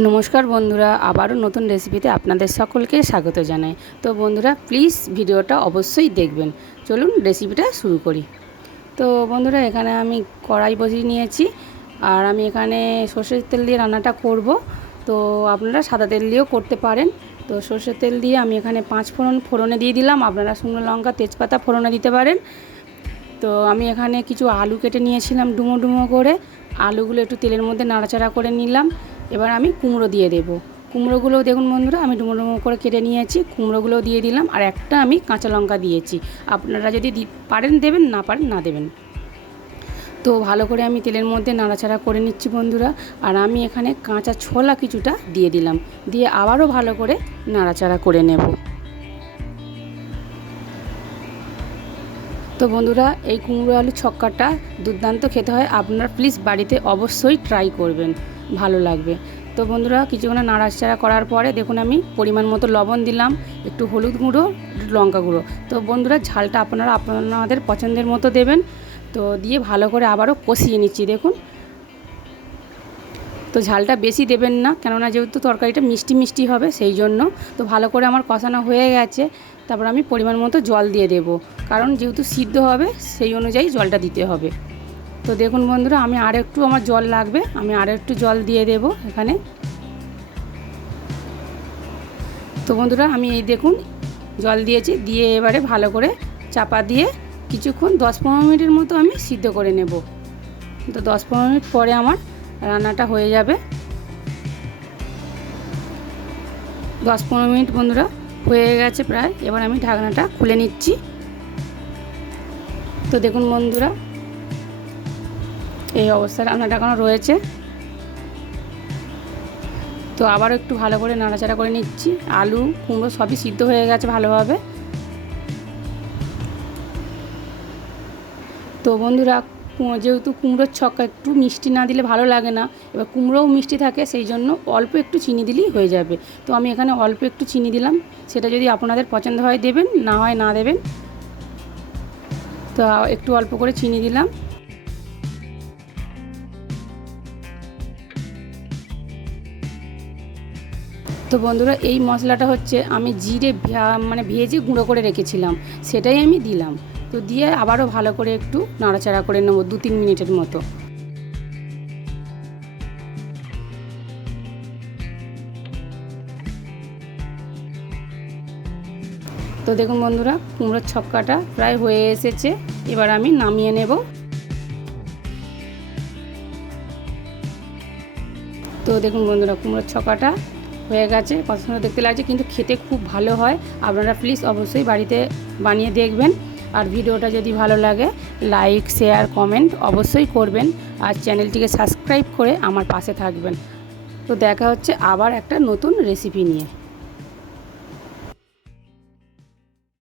নমস্কার বন্ধুরা, আবারও নতুন রেসিপিতে আপনাদের সকলকে স্বাগত জানাই। তো বন্ধুরা প্লিজ ভিডিওটা অবশ্যই দেখবেন। চলুন রেসিপিটা শুরু করি। তো বন্ধুরা, এখানে আমি কড়াই বসিয়ে নিয়েছি। আর আমি এখানে সর্ষের তেল দিয়ে রান্নাটা করব। তো আপনারা সাদা তেল দিয়েও করতে পারেন। তো সর্ষের তেল দিয়ে আমি এখানে পাঁচ ফোড়ন ফোড়নে দিয়ে দিলাম। আপনারা শুকনো লঙ্কা, তেজপাতা ফোড়নে দিতে পারেন। তো আমি এখানে কিছু আলু কেটে নিয়েছিলাম ডুমো ডুমো করে। আলুগুলো একটু তেলের মধ্যে নাড়াচাড়া করে নিলাম। এবার আমি কুমড়ো দিয়ে দেব। কুমড়োগুলো দেখুন বন্ধুরা, আমি ডুমো ডুমো করে কেটে নিয়েছি। কুমড়োগুলো দিয়ে দিলাম, আর একটা আমি কাঁচা লঙ্কা দিয়েছি। আপনারা যদি পারেন দেবেন, না পারেন, না দেবেন। তো ভালো করে আমি তেলের মধ্যে নাড়াচাড়া করে নিচ্ছি বন্ধুরা, আর আমি এখানে কাঁচা ছোলা কিছুটা দিয়ে দিলাম। দিয়ে আবারও ভালো করে নাড়াচাড়া করে নেব। তো বন্ধুরা, এই কুমড়ো আলু ছক্কাটা দুর্দান্ত খেতে হয়। আপনারা প্লিজ বাড়িতে অবশ্যই ট্রাই করবেন। ভালো লাগবে। তো বন্ধুরা, কিছুক্ষণ নাড়াচাড়া করার পরে দেখুন আমি পরিমাণ মতো লবণ দিলাম, একটু হলুদ গুঁড়ো, লঙ্কা গুঁড়ো। তো বন্ধুরা, ঝালটা আপনারা আপনাদের পছন্দের মতো দেবেন। তো দিয়ে ভালো করে আবারও কষিয়ে নিচ্ছি, দেখুন। তো ঝালটা বেশি দেবেন না, কেননা যেহেতু তরকারিটা মিষ্টি মিষ্টি হবে, সেই জন্য। তো ভালো করে আমার কষানো হয়ে গেছে। তারপর আমি পরিমাণ মতো জল দিয়ে দেব। কারণ যেহেতু সিদ্ধ হবে, সেই অনুযায়ী জলটা দিতে হবে। তো দেখুন বন্ধুরা, আমি আর একটু আমার জল লাগবে, আমি আর একটু জল দিয়ে দেব এখানে। তো বন্ধুরা, আমি এই দেখুন, জল দিয়েছি, দিয়ে এবারে ভালো করে চাপা দিয়ে কিছুক্ষণ, দশ পনেরো মিনিটের মতো আমি সিদ্ধ করে নেব। তো দশ পনেরো মিনিট পরে আমার রান্নাটা হয়ে যাবে। দশ পনেরো মিনিট বন্ধুরা হয়ে গেছে প্রায়। এবার আমি ঢাকনাটা খুলে নিচ্ছি। তো দেখুন বন্ধুরা, এই অবস্থায় রান্নাটা এখনও রয়েছে। তো আবার একটু ভালো করে নাড়াচাড়া করে নিচ্ছি। আলু, কুমড়ো সবই সিদ্ধ হয়ে গেছে ভালোভাবে। তো বন্ধুরা যেহেতু কুমড়োর ছক্কা একটু মিষ্টি না দিলে ভালো লাগে না, এবার কুমড়োও মিষ্টি থাকে, সেই জন্য অল্প একটু চিনি দিলেই হয়ে যাবে। তো আমি এখানে অল্প একটু চিনি দিলাম, সেটা যদি আপনাদের পছন্দ হয় দেবেন, না হয় না দেবেন, তো একটু অল্প করে চিনি দিলাম। তো বন্ধুরা, এই মশলাটা হচ্ছে আমি জিরে মানে ভেজে গুঁড়ো করে রেখেছিলাম, সেটাই আমি দিলাম। তো দিয়ে আবারও ভালো করে একটু নাড়াচাড়া করে নেব দু তিন মিনিটের মতো। তো দেখুন বন্ধুরা, কুমড়োর ছক্কাটা প্রায় হয়ে এসেছে। এবার আমি নামিয়ে নেব। তো দেখুন বন্ধুরা, কুমড়োর ছক্কাটা হয়ে গেছে। কত সুন্দর দেখতে লাগছে, কিন্তু খেতে খুব ভালো হয়। আপনারা প্লিজ অবশ্যই বাড়িতে বানিয়ে দেখবেন। আর ভিডিওটা যদি ভালো লাগে লাইক শেয়ার কমেন্ট অবশ্যই করবেন আর চ্যানেলটিকে সাবস্ক্রাইব করে আমার পাশে থাকবেন। তো দেখা হচ্ছে আবার একটা নতুন রেসিপি নিয়ে।